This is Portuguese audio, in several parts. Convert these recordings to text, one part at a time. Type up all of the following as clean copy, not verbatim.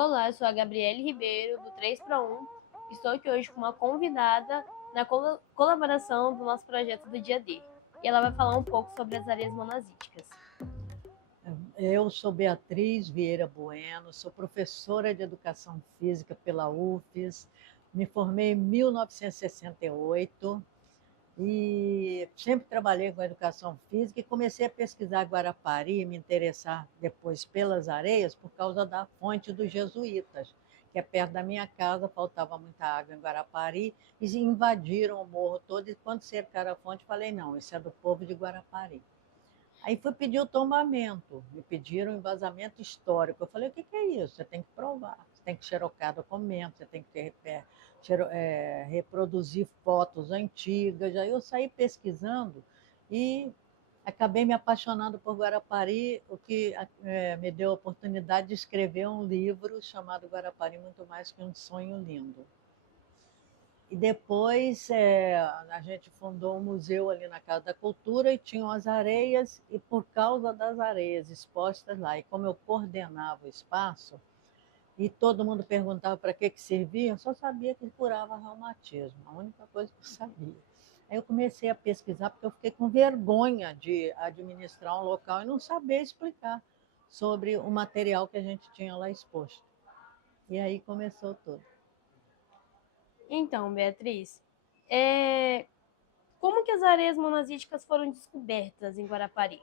Olá, eu sou a Gabriele Ribeiro, do 3 para 1. Estou aqui hoje com uma convidada na colaboração do nosso projeto do Dia D. E ela vai falar um pouco sobre as areias monazíticas. Eu sou Beatriz Vieira Bueno, sou professora de Educação Física pela UFES, me formei em 1968 e sempre trabalhei com educação física e comecei a pesquisar Guarapari e me interessar depois pelas areias por causa da fonte dos jesuítas, que é perto da minha casa, faltava muita água em Guarapari e invadiram o morro todo e quando cercaram a fonte falei, não, isso é do povo de Guarapari. Aí fui pedir o tombamento, me pediram um embasamento histórico. Eu falei, o que é isso? Você tem que provar, você tem que xerocar documento, você tem que reproduzir fotos antigas. Aí eu saí pesquisando e acabei me apaixonando por Guarapari, o que me deu a oportunidade de escrever um livro chamado Guarapari Muito Mais Que um Sonho Lindo. E depois a gente fundou um museu ali na Casa da Cultura e tinham as areias, e por causa das areias expostas lá, e como eu coordenava o espaço, e todo mundo perguntava para que servia, eu só sabia que curava reumatismo, a única coisa que eu sabia. Aí eu comecei a pesquisar, porque eu fiquei com vergonha de administrar um local e não saber explicar sobre o material que a gente tinha lá exposto. E aí começou tudo. Então, Beatriz, como que as areias monazíticas foram descobertas em Guarapari?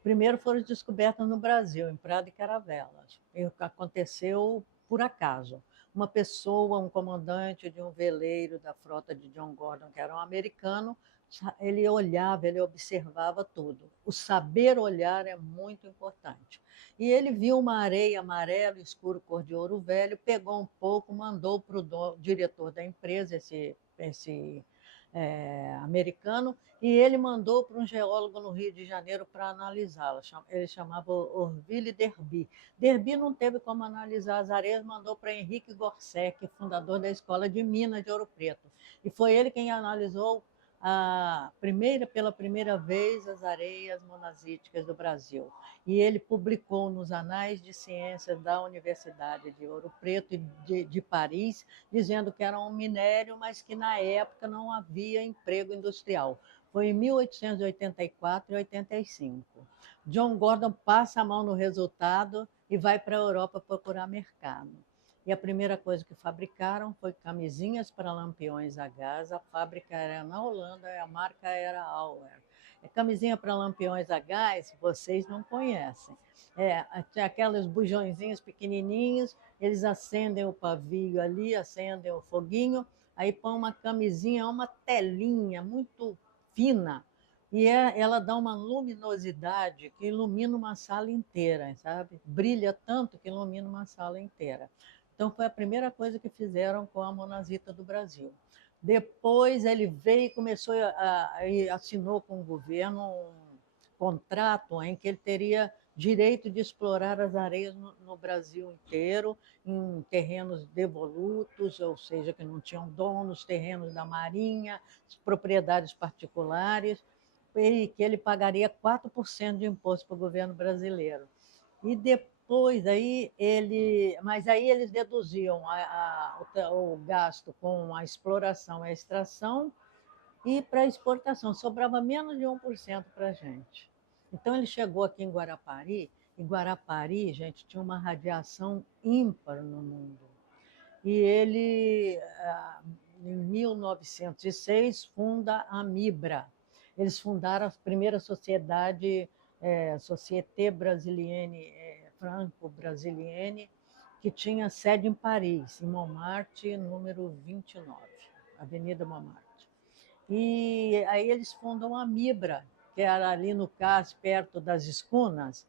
Primeiro foram descobertas no Brasil, em Prado e Caravelas. E aconteceu por acaso. Uma pessoa, um comandante de um veleiro da frota de John Gordon, que era um americano, ele olhava, ele observava tudo. O saber olhar é muito importante. E ele viu uma areia amarela, escuro, cor de ouro velho, pegou um pouco, mandou para o diretor da empresa, esse americano, e ele mandou para um geólogo no Rio de Janeiro para analisá-la. Ele chamava Orville Derby. Derby não teve como analisar as areias, mandou para Henrique Gorsec, fundador da Escola de Minas de Ouro Preto. E foi ele quem analisou pela primeira vez as areias monazíticas do Brasil. E ele publicou nos Anais de Ciências da Universidade de Ouro Preto e de Paris, dizendo que era um minério, mas que na época não havia emprego industrial. Foi em 1884 e 85. John Gordon passa a mão no resultado e vai para a Europa procurar mercado. E a primeira coisa que fabricaram foi camisinhas para lampiões a gás. A fábrica era na Holanda e a marca era Auer. Camisinha para lampiões a gás, vocês não conhecem. Tinha aqueles bujõezinhos pequenininhos, eles acendem o pavio ali, acendem o foguinho, aí põe uma camisinha, uma telinha muito fina, e ela dá uma luminosidade que ilumina uma sala inteira, sabe? Brilha tanto que ilumina uma sala inteira. Então, foi a primeira coisa que fizeram com a monazita do Brasil. Depois ele veio e começou e assinou com o governo um contrato em que ele teria direito de explorar as areias no Brasil inteiro, em terrenos devolutos, ou seja, que não tinham donos, terrenos da Marinha, propriedades particulares, e que ele pagaria 4% de imposto para o governo brasileiro. E depois mas aí eles deduziam o gasto com a exploração e a extração e para a exportação, sobrava menos de 1% para a gente. Então ele chegou aqui em Guarapari, e Guarapari, gente, tinha uma radiação ímpar no mundo. E ele, em 1906, funda a Mibra. Eles fundaram a primeira sociedade, Société Brasilienne, Franco-Brasilienne, que tinha sede em Paris, em Montmartre, número 29, Avenida Montmartre. E aí eles fundam a Mibra, que era ali no cais, perto das escunas,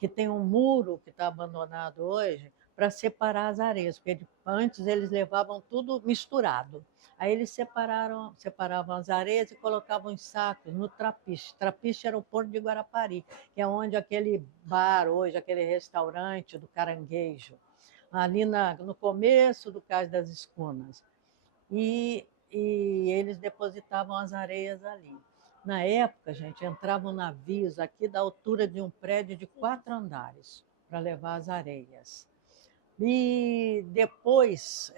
que tem um muro que está abandonado hoje, para separar as areias, porque antes eles levavam tudo misturado. Aí eles separavam as areias e colocavam em sacos no Trapiche. Trapiche era o Porto de Guarapari, que é onde aquele bar hoje, aquele restaurante do Caranguejo, ali no começo do Cais das Escunas. E eles depositavam as areias ali. Na época, gente, entravam navios aqui da altura de um prédio de 4 andares para levar as areias. E depois,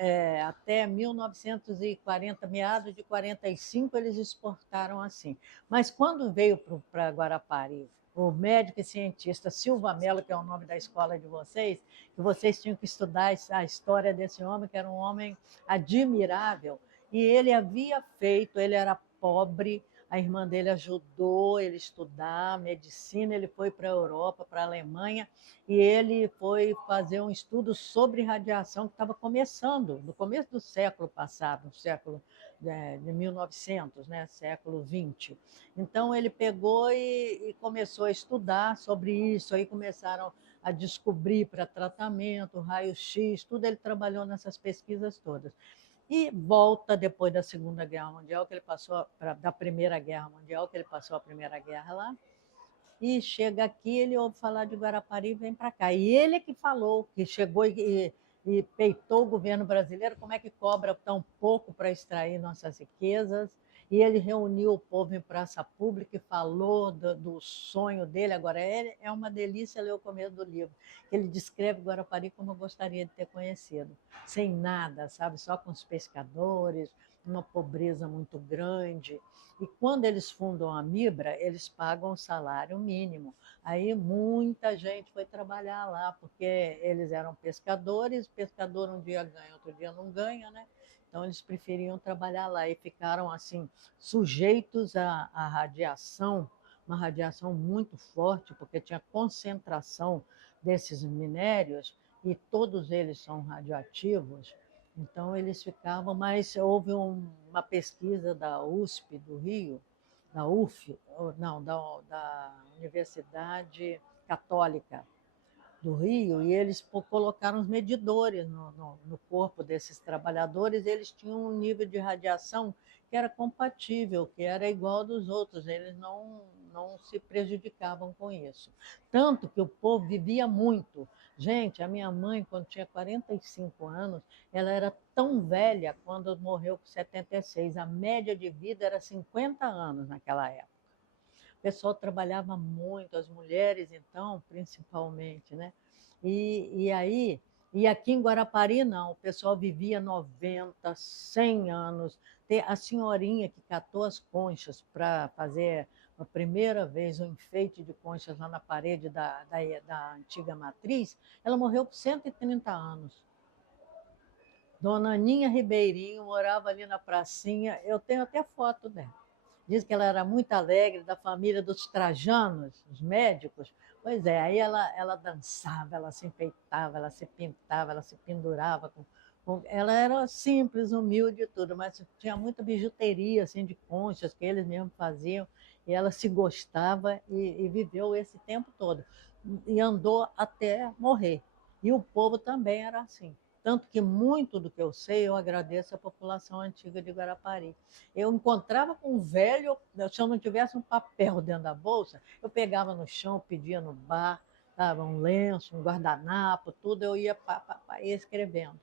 até 1940, meados de 45, eles exportaram assim. Mas quando veio para Guarapari, o médico e cientista Silva Mello, que é o nome da escola de vocês, que vocês tinham que estudar a história desse homem, que era um homem admirável, e ele havia feito, ele era pobre, a irmã dele ajudou ele a estudar medicina, ele foi para a Europa, para a Alemanha, e ele foi fazer um estudo sobre radiação que estava começando, no começo do século passado, no século de 1900, né, século 20. Então, ele pegou e começou a estudar sobre isso, aí começaram a descobrir para tratamento, raio-x, tudo ele trabalhou nessas pesquisas todas. E volta depois da Segunda Guerra Mundial, que ele passou, da Primeira Guerra Mundial, que ele passou a Primeira Guerra lá, e chega aqui, ele ouve falar de Guarapari e vem para cá. E ele é que falou, que chegou e peitou o governo brasileiro, como é que cobra tão pouco para extrair nossas riquezas. E ele reuniu o povo em praça pública e falou do sonho dele. Agora, é uma delícia ler o começo do livro. Ele descreve Guarapari como eu gostaria de ter conhecido. Sem nada, sabe? Só com os pescadores, uma pobreza muito grande. E quando eles fundam a Mibra, eles pagam o salário mínimo. Aí muita gente foi trabalhar lá, porque eles eram pescadores, pescador um dia ganha, outro dia não ganha, né? Então eles preferiam trabalhar lá e ficaram assim sujeitos à radiação, uma radiação muito forte, porque tinha concentração desses minérios e todos eles são radioativos. Então, eles ficavam, mas houve uma pesquisa da USP do Rio, da UF, não, da Universidade Católica do Rio, e eles colocaram os medidores no corpo desses trabalhadores, e eles tinham um nível de radiação que era compatível, que era igual ao dos outros, eles não se prejudicavam com isso. Tanto que o povo vivia muito. Gente, a minha mãe, quando tinha 45 anos, ela era tão velha quando morreu com 76. A média de vida era 50 anos naquela época. O pessoal trabalhava muito, as mulheres, então, principalmente, né? Aí, e aqui em Guarapari, não, o pessoal vivia 90, 100 anos. A senhorinha que catou as conchas para fazer a primeira vez um enfeite de conchas lá na parede da antiga matriz, ela morreu com 130 anos. Dona Aninha Ribeirinho morava ali na pracinha, eu tenho até foto dela. Diz que ela era muito alegre, da família dos Trajanos, os médicos. Pois é, aí ela dançava, ela se enfeitava, ela se pintava, ela se pendurava. Ela era simples, humilde e tudo, mas tinha muita bijuteria assim, de conchas que eles mesmos faziam. E ela se gostava e viveu esse tempo todo. E andou até morrer. E o povo também era assim. Tanto que muito do que eu sei, eu agradeço à população antiga de Guarapari. Eu encontrava com um velho, se eu não tivesse um papel dentro da bolsa, eu pegava no chão, pedia no bar, dava um lenço, um guardanapo, tudo, eu ia escrevendo,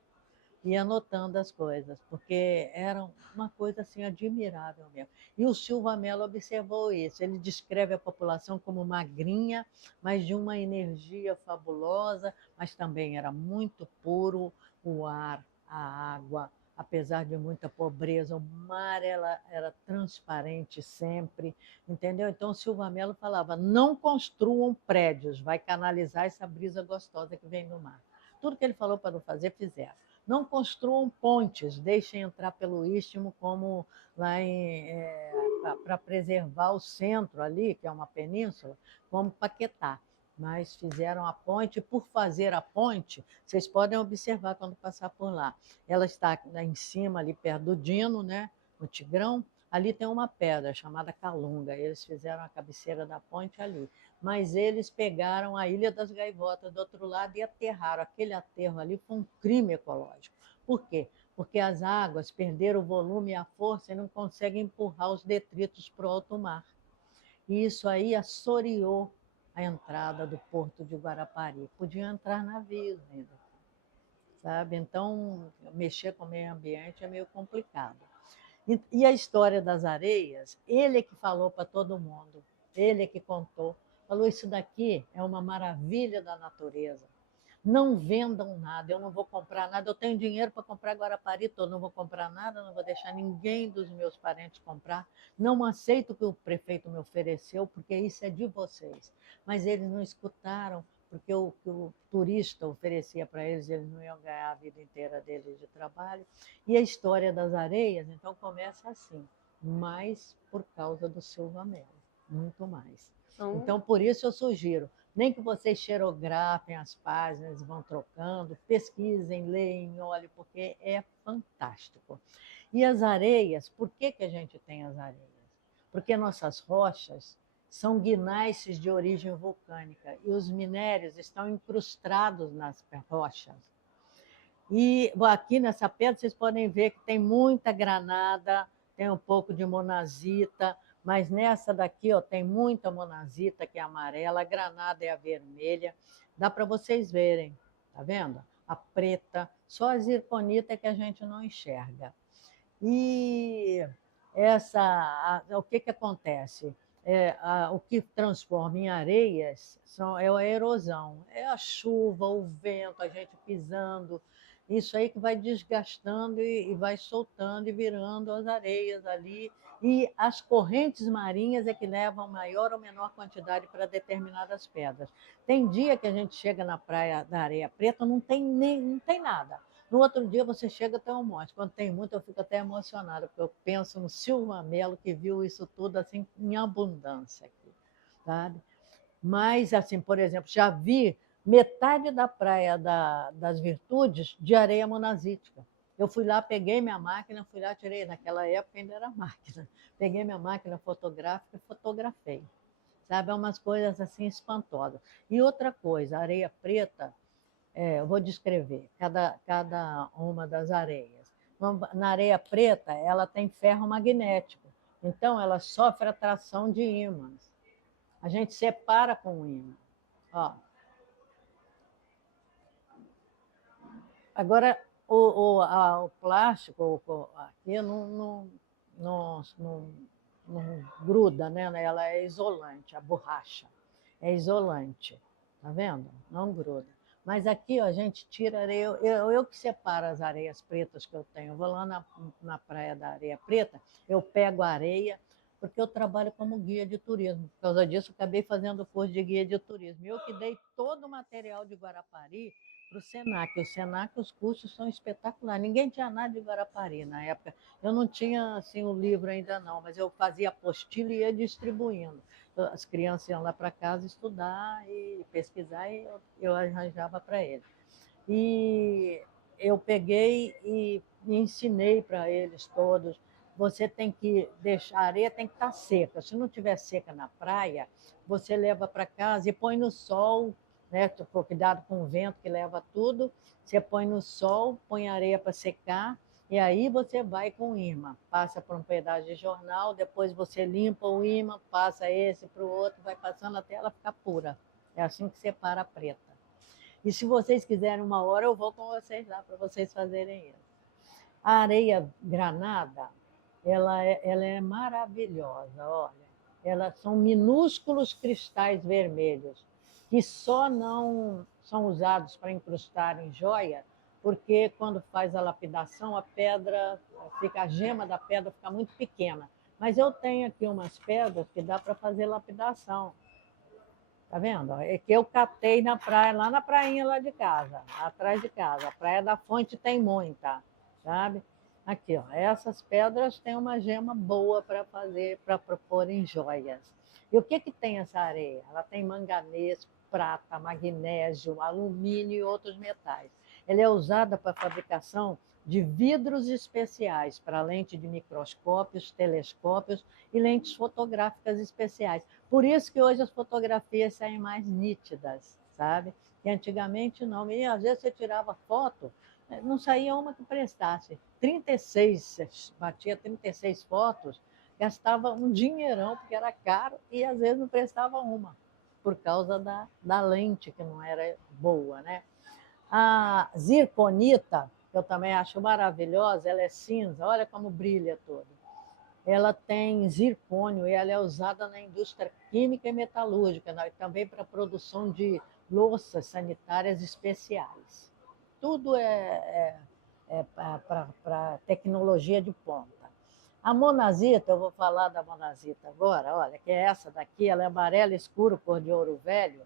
ia anotando as coisas, porque era uma coisa assim admirável mesmo. E o Silva Mello observou isso. Ele descreve a população como magrinha, mas de uma energia fabulosa, mas também era muito puro o ar, a água, apesar de muita pobreza, o mar era transparente sempre, entendeu? Então, Silva Mello falava, não construam prédios, vai canalizar essa brisa gostosa que vem do mar. Tudo que ele falou para não fazer, fizeram. Não construam pontes, deixem entrar pelo istmo, como lá para preservar o centro ali, que é uma península, como Paquetá. Mas fizeram a ponte, por fazer a ponte, vocês podem observar quando passar por lá. Ela está lá em cima, ali perto do Dino, né? No Tigrão, ali tem uma pedra chamada Calunga. Eles fizeram a cabeceira da ponte ali. Mas eles pegaram a Ilha das Gaivotas do outro lado e aterraram. Aquele aterro ali foi um crime ecológico. Por quê? Porque as águas perderam o volume e a força e não conseguem empurrar os detritos para o alto mar. E isso aí assoreou a entrada do porto de Guarapari. Podiam entrar navios ainda, sabe? Então, mexer com o meio ambiente é meio complicado. E a história das areias, ele é que falou para todo mundo, ele é que contou. Falou, isso daqui é uma maravilha da natureza. Não vendam nada, eu não vou comprar nada, eu tenho dinheiro para comprar Guarapari todo, não vou comprar nada, não vou deixar ninguém dos meus parentes comprar, não aceito o que o prefeito me ofereceu, porque isso é de vocês. Mas eles não escutaram, porque o que o turista oferecia para eles, eles não iam ganhar a vida inteira deles de trabalho. E a história das areias, então, começa assim, mais por causa do Silva Melo, muito mais. São, Então, por isso eu sugiro, nem que vocês xerografem as páginas, vão trocando, pesquisem, leem, olhem, porque é fantástico. E as areias, por que, que a gente tem as areias? Porque nossas rochas são gnáisses de origem vulcânica e os minérios estão incrustados nas rochas. E aqui nessa pedra vocês podem ver que tem muita granada, tem um pouco de monazita, mas nessa daqui ó, tem muita monazita, que é amarela, a granada é a vermelha. Dá para vocês verem, tá vendo? A preta, só a zirconita que a gente não enxerga. E o que, que acontece? O que transforma em areias é a erosão, é a chuva, o vento, a gente pisando, isso aí que vai desgastando e vai soltando e virando as areias ali. E as correntes marinhas é que levam maior ou menor quantidade para determinadas pedras. Tem dia que a gente chega na praia da Areia Preta, não tem nada. No outro dia você chega até um monte. Quando tem muito, eu fico até emocionada, porque eu penso no Silva Melo, que viu isso tudo assim em abundância aqui, sabe? Mas, assim, por exemplo, já vi metade da praia das Virtudes de areia monazítica. Eu fui lá, peguei minha máquina, fui lá, tirei, naquela época ainda era máquina, peguei minha máquina fotográfica e fotografei. Sabe, é umas coisas assim espantosas. E outra coisa, a areia preta, eu vou descrever cada uma das areias. Na areia preta, ela tem ferro magnético, então ela sofre atração de ímãs. A gente separa com o ímã. Ó. Agora, o plástico aqui não gruda, né? Ela é isolante, a borracha é isolante, tá vendo? Não gruda. Mas aqui ó, a gente tira areia, eu que separo as areias pretas que eu tenho. Eu vou lá na praia da Areia Preta, eu pego a areia, porque eu trabalho como guia de turismo. Por causa disso, eu acabei fazendo o curso de guia de turismo. Eu que dei todo o material de Guarapari para o Senac. O Senac, os cursos são espetaculares. Ninguém tinha nada de Guarapari na época. Eu não tinha assim, o livro ainda não, mas eu fazia apostila e ia distribuindo. As crianças iam lá para casa estudar e pesquisar e eu arranjava para eles. E eu peguei e ensinei para eles todos. Você tem que deixar, a areia tem que estar seca. Se não tiver seca na praia, você leva para casa e põe no sol, né? Cuidado com o vento que leva tudo. Você põe no sol, põe a areia para secar, e aí você vai com o ímã. Passa por um pedaço de jornal, depois você limpa o ímã, passa esse para o outro, vai passando até ela ficar pura. É assim que separa a preta. E se vocês quiserem uma hora, eu vou com vocês lá para vocês fazerem isso. A areia granada, ela é maravilhosa, olha. Elas são minúsculos cristais vermelhos, que só não são usados para incrustar em joia, porque quando faz a lapidação, a gema da pedra fica muito pequena. Mas eu tenho aqui umas pedras que dá para fazer lapidação. Tá vendo? É que eu catei na praia, lá na prainha lá de casa, atrás de casa. A Praia da Fonte tem muita, sabe? Aqui, ó, essas pedras têm uma gema boa para fazer, para propor em joias. E o que que tem essa areia? Ela tem manganês, prata, magnésio, alumínio e outros metais. Ela é usada para a fabricação de vidros especiais para lente de microscópios, telescópios e lentes fotográficas especiais. Por isso que hoje as fotografias saem mais nítidas, sabe? E antigamente não. E às vezes você tirava foto, não saía uma que prestasse. 36, batia 36 fotos, gastava um dinheirão, porque era caro, e às vezes não prestava uma, por causa da lente, que não era boa, né? A zirconita, que eu também acho maravilhosa, ela é cinza, olha como brilha toda. Ela tem zircônio e ela é usada na indústria química e metalúrgica, né? Também para a produção de louças sanitárias especiais. Tudo é para tecnologia de ponta. A monazita, eu vou falar da monazita agora, olha, que é essa daqui, ela é amarela escuro, cor de ouro velho.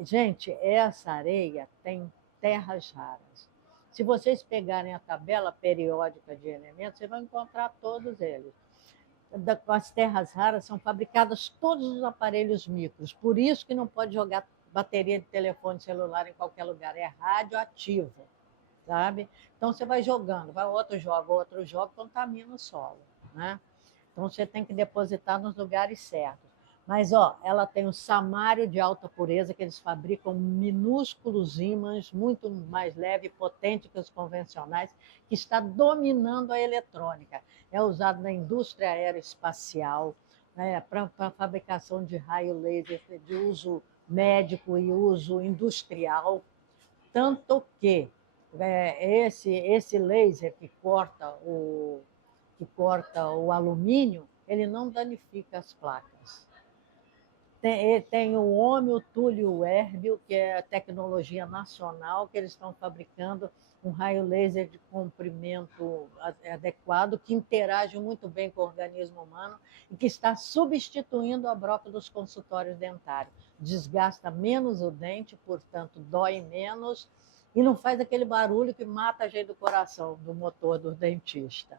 Gente, essa areia tem terras raras. Se vocês pegarem a tabela periódica de elementos, vocês vão encontrar todos eles. As terras raras são fabricadas todos os aparelhos micros, por isso que não pode jogar bateria de telefone celular em qualquer lugar, é radioativo, sabe? Então você vai jogando, vai outro joga, contamina o solo, né? Então você tem que depositar nos lugares certos. Mas ó, ela tem um samário de alta pureza que eles fabricam minúsculos ímãs, muito mais leve e potente que os convencionais, que está dominando a eletrônica. É usado na indústria aeroespacial, né, para fabricação de raio laser de uso médico e uso industrial, tanto que esse laser que corta o alumínio, ele não danifica as placas. Tem o OMI, o Túlio e o Hérbio, que é a tecnologia nacional, que eles estão fabricando um raio laser de comprimento adequado, que interage muito bem com o organismo humano e que está substituindo a broca dos consultórios dentários. Desgasta menos o dente, portanto, dói menos e não faz aquele barulho que mata a gente do coração, do motor do dentista.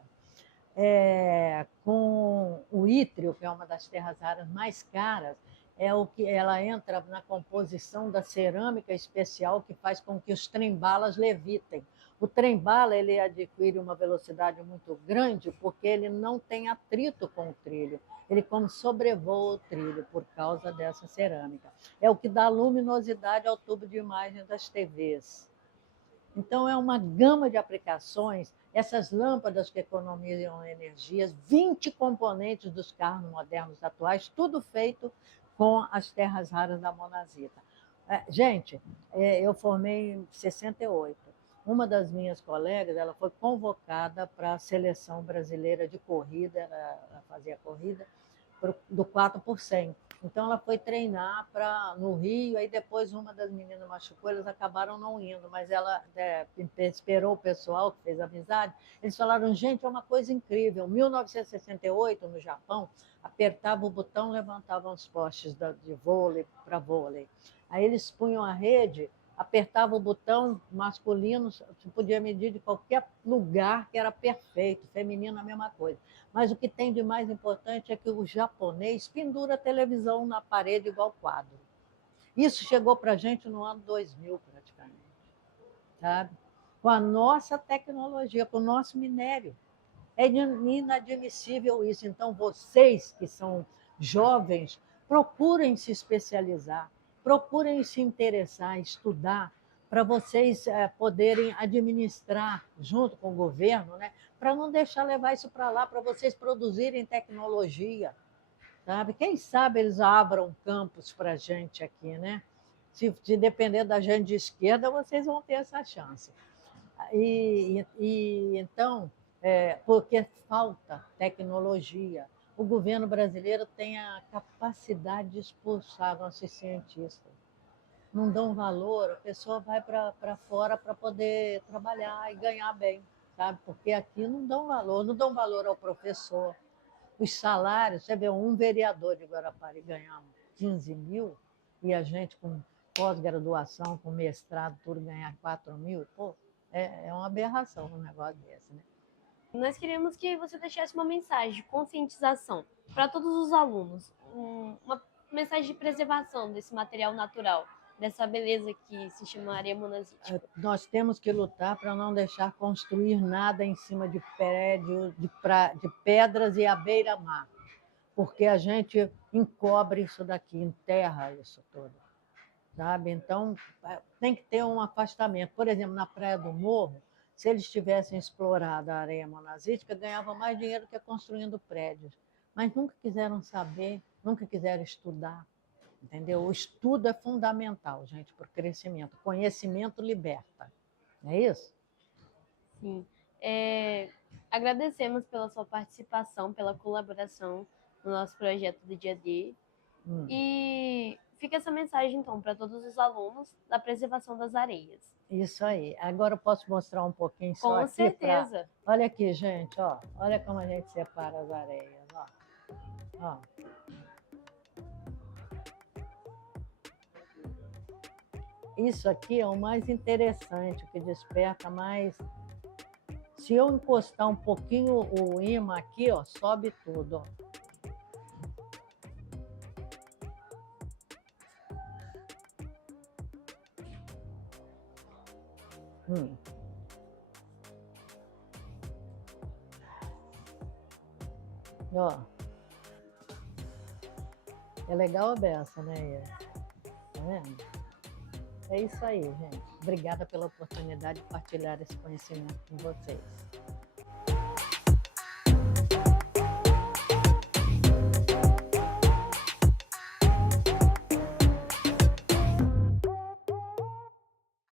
Com o ítrio, que é uma das terras raras mais caras, é o que ela entra na composição da cerâmica especial que faz com que os trem-balas levitem. O trem-bala ele adquire uma velocidade muito grande porque ele não tem atrito com o trilho. Ele como sobrevoa o trilho por causa dessa cerâmica. É o que dá luminosidade ao tubo de imagem das TVs. Então, é uma gama de aplicações. Essas lâmpadas que economizam energias, 20 componentes dos carros modernos atuais, tudo feito com as terras raras da monazita. Gente, eu formei em 68. Uma das minhas colegas, ela foi convocada para a seleção brasileira de corrida, ela fazia corrida, do 4%. Então, ela foi treinar no Rio, aí depois uma das meninas machucou, eles acabaram não indo, mas ela esperou o pessoal que fez amizade. Eles falaram, gente, é uma coisa incrível. Em 1968, no Japão, apertava o botão, levantavam os postes de vôlei para vôlei. Aí eles punham a rede, apertava o botão masculino, você podia medir de qualquer lugar, que era perfeito, feminino a mesma coisa. Mas o que tem de mais importante é que o japonês pendura a televisão na parede igual quadro. Isso chegou para a gente no ano 2000, praticamente, sabe? Com a nossa tecnologia, com o nosso minério. É inadmissível isso. Então, vocês que são jovens, procurem se especializar, procurem se interessar, estudar, para vocês poderem administrar junto com o governo, né? Para não deixar levar isso para lá, para vocês produzirem tecnologia, sabe? Quem sabe eles abram campos para a gente aqui, né? Se depender da gente de esquerda, vocês vão ter essa chance. Então, porque falta tecnologia. O governo brasileiro tem a capacidade de expulsar nossos cientistas. Não dão valor, a pessoa vai para fora para poder trabalhar e ganhar bem, sabe? Porque aqui não dão valor ao professor. Os salários, você vê um vereador de Guarapari ganhar 15 mil e a gente com pós-graduação, com mestrado, tudo ganhar 4 mil, pô, é uma aberração um negócio desse, né? Nós queríamos que você deixasse uma mensagem de conscientização para todos os alunos, uma mensagem de preservação desse material natural, dessa beleza que se chama areia monazítica. Nós temos que lutar para não deixar construir nada em cima de prédio, de pedras e à beira-mar, porque a gente encobre isso daqui, enterra isso tudo, sabe? Então, tem que ter um afastamento. Por exemplo, na Praia do Morro, se eles tivessem explorado a areia monazítica, ganhavam mais dinheiro que construindo prédios. Mas nunca quiseram saber, nunca quiseram estudar, entendeu? O estudo é fundamental, gente, para o crescimento. Conhecimento liberta, não é isso? Sim. Agradecemos pela sua participação, pela colaboração no nosso projeto do Dia D. E Fica essa mensagem, então, para todos os alunos da preservação das areias. Isso aí. Agora eu posso mostrar um pouquinho só Com aqui certeza. Olha aqui, gente, ó. Olha como a gente separa as areias, ó. Ó. Isso aqui é o mais interessante, o que desperta mais. Se eu encostar um pouquinho o ímã aqui, ó, sobe tudo, ó. Ó. É legal a beça, né, Ian? Tá vendo? É isso aí, gente. Obrigada pela oportunidade de partilhar esse conhecimento com vocês.